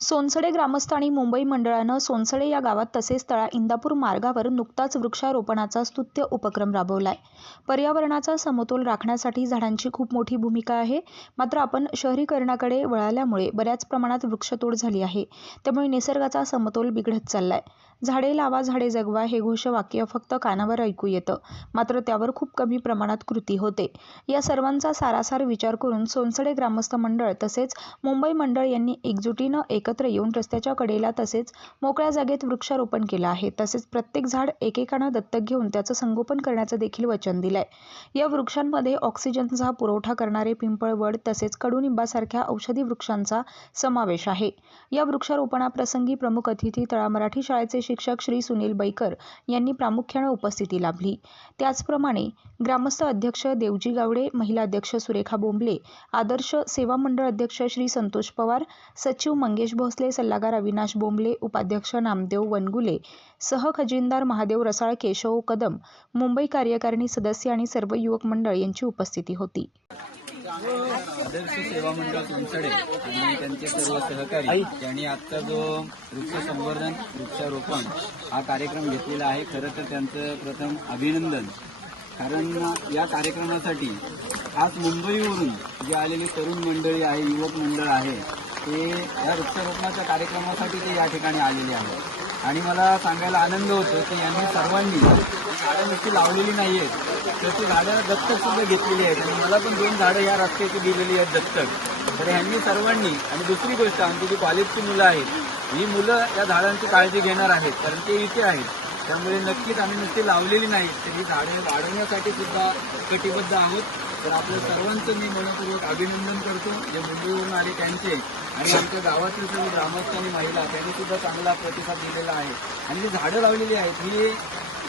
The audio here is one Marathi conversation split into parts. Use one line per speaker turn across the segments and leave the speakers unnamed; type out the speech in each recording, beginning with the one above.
सोनसडे ग्रामस्थ आणि मुंबई मंडळानं सोनसडे या गावात तसेच तळा इंदापूर मार्गावर नुकताच वृक्षारोपणाचा स्तुत्य उपक्रम राबवलाय. पर्यावरणाचा समतोल राखण्यासाठी झाडांची खूप मोठी भूमिका आहे. मात्र आपण शहरीकरणाकडे वळाल्यामुळे बऱ्याच प्रमाणात वृक्षतोड झाली आहे. त्यामुळे निसर्गाचा समतोल बिघडत चाललाय. झाडे लावा झाडे जगवा हे घोषवाक्य फक्त कानावर ऐकू येतं. मात्र त्यावर खूप कमी प्रमाणात कृती होते. या सर्वांचा सारासार विचार करून सोनसडे ग्रामस्थ मंडळ तसेच मुंबई मंडळ यांनी एकजुटीनं एक एकत्र येऊन रस्त्याच्या कडेला तसेच मोकळ्या जागेत वृक्षारोपण केलं आहे. तसेच प्रत्येक झाड एकेकानं दत्तक घेऊन त्याचं संगोपन करण्याचं देखील वचन दिलंय. या वृक्षांमध्ये ऑक्सिजनचा पुरवठा करणारे पिंपळवड तसेच कडुनिंबासारख्या औषधी वृक्षांचा समावेश आहे. या वृक्षारोपणाप्रसंगी प्रमुख अतिथी तळा मराठी शाळेचे शिक्षक श्री सुनील बैकर यांनी प्रामुख्यानं उपस्थिती लाभली. त्याचप्रमाणे ग्रामस्थ अध्यक्ष देवजी गावडे महिला अध्यक्ष सुरेखा बोंबले आदर्श सेवा मंडळ अध्यक्ष श्री संतोष पवार सचिव मंगेश भोसले सल्लागार अविनाश बोंबले उपाध्यक्ष नामदेव वनगुले सह खजिनदार महादेव रसाळ केशव कदम मुंबई कार्यकारिणी सदस्य आणि सर्व युवक मंडळ यांची उपस्थिती होती.
आदर्श सेवा मंडळ सोनसडे आणि त्यांचे सर्व सहकारी यांनी आजचा जो वृक्ष संवर्धन वृक्षारोपण हा कार्यक्रम घेतलेला आहे खरं तर त्यांचं प्रथम अभिनंदन. कारण या कार्यक्रमासाठी खास मुंबईवरून जे आलेले तरुण मंडळी आहे युवक मंडळ आहे ते या वृक्षारोपणाच्या कार्यक्रमासाठी ते या ठिकाणी आलेले आहेत. आणि मला सांगायला आनंद होतो की यांनी सर्वांनी झाडं नुसती लावलेली नाही आहेत तर ती झाडं दत्तक सुद्धा घेतलेली आहेत. आणि मला पण दोन झाडं या रस्त्याची दिलेली आहेत दत्तक. तर ह्यांनी सर्वांनी आणि दुसरी गोष्ट आमची जी कॉलेजची मुलं आहेत ही मुलं या झाडांची काळजी घेणार आहेत कारण ते इथे आहेत. त्यामुळे नक्कीच आम्ही नुसती लावलेली नाही तर ही झाडं वाढवण्यासाठी सुद्धा कटिबद्ध आहोत. तर आपल्या सर्वांचं मी मनपूर्वक अभिनंदन करतो. जे मुंबईवरून आले त्यांचे आणि आमच्या गावातील सर्व ग्रामस्थ आणि महिला त्यांनी सुद्धा चांगला प्रतिसाद दिलेला आहे. आणि जी झाडं लावलेली आहेत ही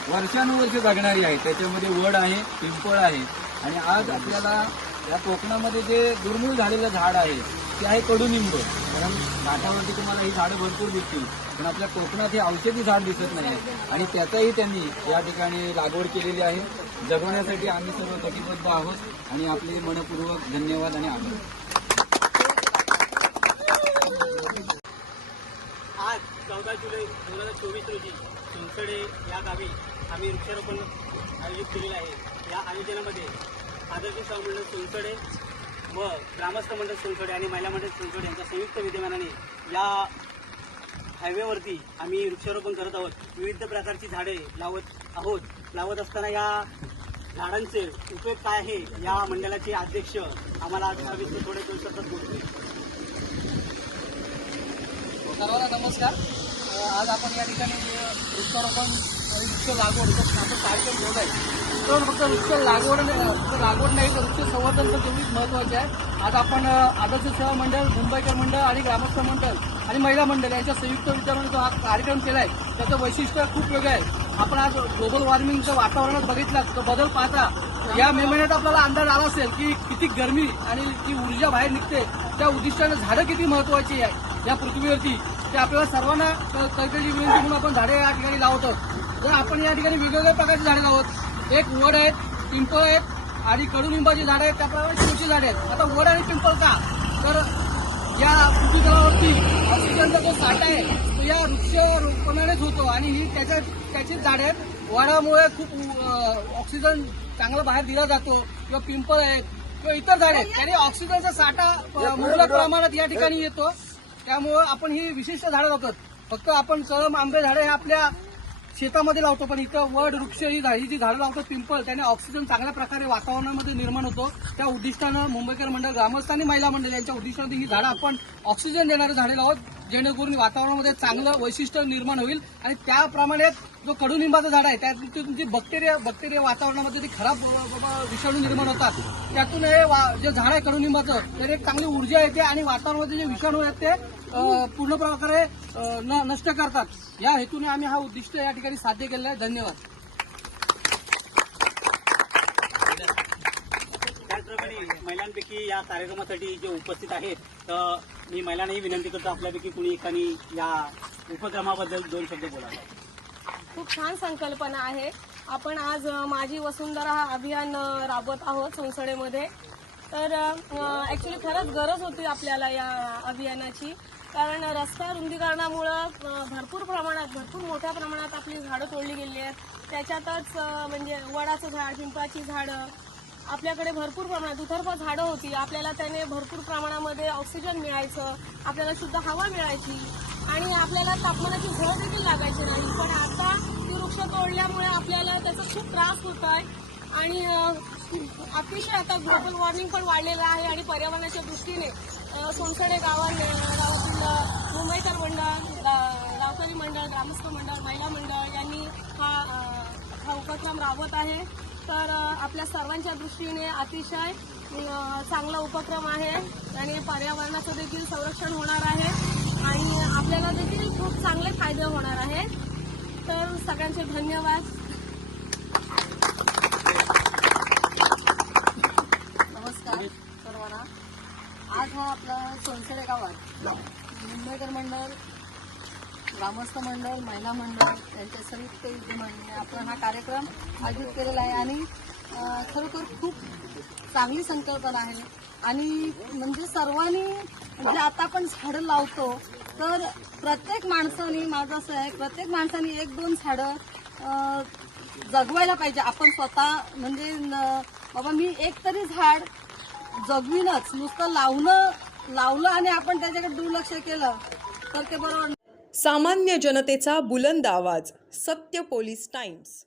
वर्षानुवर्ष जगणारी आहेत. त्याच्यामध्ये वड आहे पिंपळ आहे. आणि आज आपल्याला या कोकणामध्ये जे दुर्मिळ झालेलं झाड आहे ते आहे कडुनिंब. कारण घाटावरती तुम्हाला ही झाडं भरपूर दिसतील. पण आपल्या कोकणात हे औषधी झाड दिसत नाही. आणि त्याचाही त्यांनी या ठिकाणी लागवड केलेली आहे. जगवण्यासाठी आम्ही सर्व कटिबद्ध आहोत आणि आपले मनपूर्वक धन्यवाद आणि आभार.
आज चौदा जुलै दोन हजार चोवीस रोजी सोनसडे या गावी आम्ही वृक्षारोपण आयोजित केलेलं आहे. या आयोजनामध्ये आदर्श सेवा मंडळ सोनसडे व ग्रामस्थ मंडळ सोनसडे आणि महिला मंडळ सोनसडे यांच्या संयुक्त विद्यमानाने या हायवेवरती आम्ही वृक्षारोपण करत आहोत. विविध प्रकारची झाडे लावत आहोत. लावत असताना या झाडांचे उपयोग काय आहे या मंडळाचे अध्यक्ष आम्हाला आज सविस्तर थोडे दोन शब्दात बोलतील.
सर्वांना नमस्कार. आज आपण या ठिकाणी वृक्षारोपण आणि वृक्ष लागवड असं आपण कार्यक्रम ठेवला आहे. तर फक्त वृक्ष लागवड लागवड नाही तर वृक्ष संवर्धन तर तेवढीच महत्त्वाचे आहे. आज आपण आदर्श सेवा मंडळ मुंबईकर मंडळ आणि ग्रामस्थ मंडळ आणि महिला मंडळ यांच्या संयुक्त विचारून जो हा कार्यक्रम केला आहे त्याचं वैशिष्ट्य खूप वेगळं आहे. आपण आज ग्लोबल वॉर्मिंगचं वातावरणात बघितलं तर बदल पाहता या मे महिन्यात आपल्याला अंदाज आला असेल की किती गरमी आणि जी ऊर्जा बाहेर निघते त्या उद्दिष्टानं झाडं किती महत्वाची आहे? या पृथ्वीवरती ते आपल्याला सर्वांना क- कळकळीची विनंती म्हणून आपण झाडे या ठिकाणी लावतो. तर आपण या ठिकाणी वेगवेगळ्या प्रकारची झाडे लावत एक वड आहेत पिंपळ आहेत आणि कडुलिंबाची झाडं आहेत त्याप्रमाणे छोटी झाडे आहेत. आता वड आणि पिंपळ का? तर या पृथ्वीतलावरती ऑक्सिजनचा जो साठा आहे तो या वृक्षारोपणानेच होतो आणि ही त्याच्या त्याचीच झाडे आहेत. वडामुळे खूप ऑक्सिजन चांगला बाहेर दिला जातो. किंवा पिंपळ आहेत किंवा इतर झाडे आहेत. त्याने ऑक्सिजनचा साठा मुबलक प्रमाणात या ठिकाणी येतो. त्यामुळं आपण ही विशिष्ट झाडं लावतात फक्त आपण कळम आंबे झाडे हे आपल्या शेतामध्ये लावतो पण इथं वड वृक्ष ही झाडी जी झाडं लावतो पिंपळ त्याने ऑक्सिजन चांगल्या प्रकारे वातावरणामध्ये निर्माण होतो. त्या उद्दिष्टानं मुंबईकर मंडळ ग्रामस्थ आणि महिला मंडळ यांच्या उद्दिष्टाने ही झाडं आपण ऑक्सिजन देणारी झाडे लावत जेणेकरून वातावरणामध्ये चांगलं वैशिष्ट्य निर्माण होईल. आणि त्याप्रमाणे जो कडुनिंबाचं झाड आहे त्या जी बॅक्टेरिया बॅक्टेरिया वातावरणामध्ये ते खराब विषाणू निर्माण होतात. त्यातून हे वा- जे झाड आहे कडुनिंबाचं तर एक चांगली ऊर्जा येते आणि वातावरणामध्ये जे विषाणू आहेत ते पूर्ण प्रकारे नष्ट करतात. या हेतूने आम्ही हा उद्दिष्ट या ठिकाणी साध्य केलेला आहे. धन्यवाद.
महिलांपैकी या कार्यक्रमासाठी जे उपस्थित आहेत तर मी महिलांनाही विनंती करतो आपल्यापैकी कुणी एकानी या उपक्रमाबद्दल दोन शब्द बोलावे.
खूप छान संकल्पना आहे. आपण आज माझी वसुंधरा हा अभियान राबवत आहोत संसदेमध्ये. तर ॲक्च्युली खरंच गरज होती आपल्याला या अभियानाची. कारण रस्ता रुंदीकरणामुळं भरपूर प्रमाणात भरपूर मोठ्या प्रमाणात आपली झाडं तोडली गेली आहेत. त्याच्यातच म्हणजे वडाचं झाड पिंपळाची झाडं आपल्याकडे भरपूर प्रमाणात दुतर्फ झाडं होती. आपल्याला त्याने भरपूर प्रमाणामध्ये ऑक्सिजन मिळायचं आपल्याला शुद्ध हवा मिळायची आणि आपल्याला तापमानाची झळ देखील लागायची नाही. पण आता ती वृक्ष तोडल्यामुळे आपल्याला त्याचा खूप त्रास होत आहे आणि अतिशय आता ग्लोबल वॉर्मिंग पण वाढलेलं आहे आणि पर्यावरणाच्या दृष्टीने सोनसडे गावात गावातील मुंबईकर मंडळ गावकरी मंडळ ग्रामस्थ मंडळ महिला मंडळ यांनी हा हा उपक्रम राबवत आहे. तर आपल्या सर्वांच्या दृष्टीने अतिशय चांगला उपक्रम आहे आणि पर्यावरणाचं देखील संरक्षण होणार आहे आणि आपल्याला देखील खूप चांगले फायदे होणार आहेत. तर सगळ्यांचे धन्यवाद
नमस्कार सर्वांना आज सोनसडे गावात मुंबईकर मंडळ ग्रामस्थ मंडळ महिला मंडळ यांच्या संयुक्त विद्यमाने आपण हा कार्यक्रम आयोजित केलेला आहे आणि खरोखर खूप चांगली संकल्पना आहे. आणि म्हणजे सर्वांनी म्हणजे आता आपण झाडं लावतो तर प्रत्येक माणसाने माझं असं आहे प्रत्येक माणसाने एक दोन झाडं जगवायला पाहिजे. आपण स्वतः म्हणजे बाबा मी एक तरी झाड जगवीनच. नुसतं लावणं लावलं आणि आपण त्याच्याकडे दुर्लक्ष केलं तर ते
बरोबर सामान्य जनतेचा बुलंद आवाज सत्य पोलीस टाइम्स.